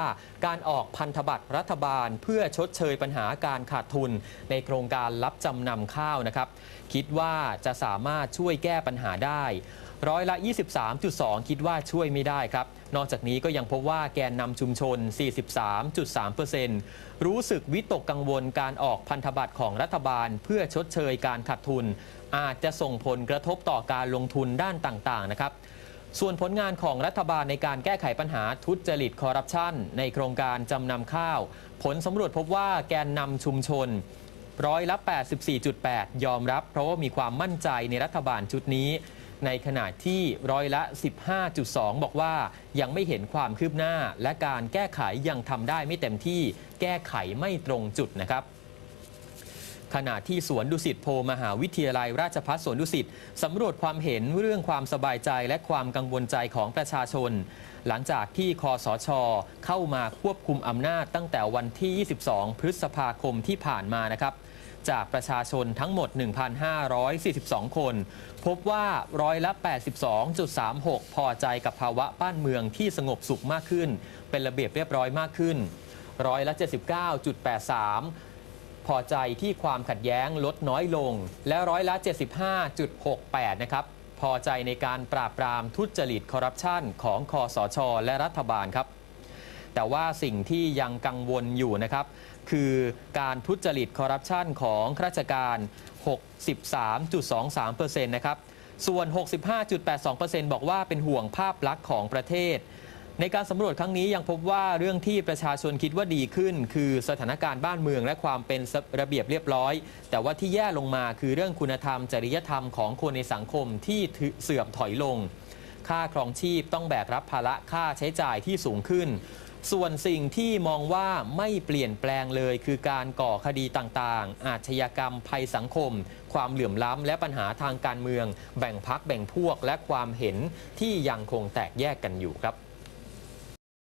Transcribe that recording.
ว่าการออกพันธบัตรรัฐบาลเพื่อชดเชยปัญหาการขาดทุน ในโครงการรับจำนำข้าวนะครับ คิดว่าจะสามารถช่วยแก้ปัญหาได้ร้อยละ 23.2 คิดว่าช่วยไม่ได้ครับ นอกจากนี้ก็ยังพบว่าแกนนำชุมชน 43.3%รู้สึกวิตกกังวลการออกพันธบัตรของรัฐบาล เพื่อชดเชยการขาดทุน อาจจะส่งผลกระทบต่อการลงทุนด้านต่างๆนะครับ ส่วนผลงานของรัฐบาลในการแก้ไขปัญหาทุจริตคอร์รัปชันในโครงการจำนำข้าว ผลสำรวจพบว่าแกนนำชุมชนร้อยละ 84.8 ยอมรับ เพราะว่ามีความมั่นใจในรัฐบาลชุดนี้ ในขณะที่ร้อยละ 15.2 บอกว่ายังไม่เห็นความคืบหน้า และการแก้ไขยังทำได้ไม่เต็มที่ แก้ไขไม่ตรงจุดนะครับ ขณะที่สวนดุสิตโพมหาวิทยาลัย ราชภัฏสวนดุสิตสำรวจความเห็นเรื่องความสบายใจและความกังวลใจของประชาชน หลังจากที่คอสช เข้ามาควบคุมอำนาจตั้งแต่วันที่ 22 พฤษภาคมที่ผ่านมานะครับจากประชาชนทั้งหมด 1,542 คน พบว่าร้อยละ 82.36 พอใจกับภาวะบ้านเมืองที่สงบสุขมากขึ้น เป็นระเบียบเรียบร้อยมากขึ้น ร้อยละ 79.83 พอใจที่ความขัดแย้งลดน้อยลง และร้อยละ 75.68 นะครับ พอใจในการปราบปรามทุจริตคอร์รัปชันของคอสช และรัฐบาลครับ แต่ว่าสิ่งที่ยังกังวลอยู่นะครับ คือการทุจริตคอร์รัปชันของข้าราชการ 63.23%นะครับ ส่วน 65.82%บอกว่าเป็นห่วงภาพลักษณ์ของประเทศ ในการสำรวจครั้งนี้ยังพบว่าเรื่องที่ประชาชนคิดว่าดีขึ้น คือสถานการณ์บ้านเมืองและความเป็นระเบียบเรียบร้อย แต่ว่าที่แย่ลงมาคือเรื่องคุณธรรม จริยธรรมของคนในสังคมที่เสื่อมถอยลง ค่าครองชีพต้องแบกรับภาระค่าใช้จ่ายที่สูงขึ้น ส่วนสิ่งที่มองว่าไม่เปลี่ยนแปลงเลย คือการก่อคดีต่างๆ อาชญากรรมภัยสังคม ความเหลื่อมล้ำและปัญหาทางการเมือง แบ่งพักแบ่งพวกและความเห็นที่ยังคงแตกแยกกันอยู่ครับ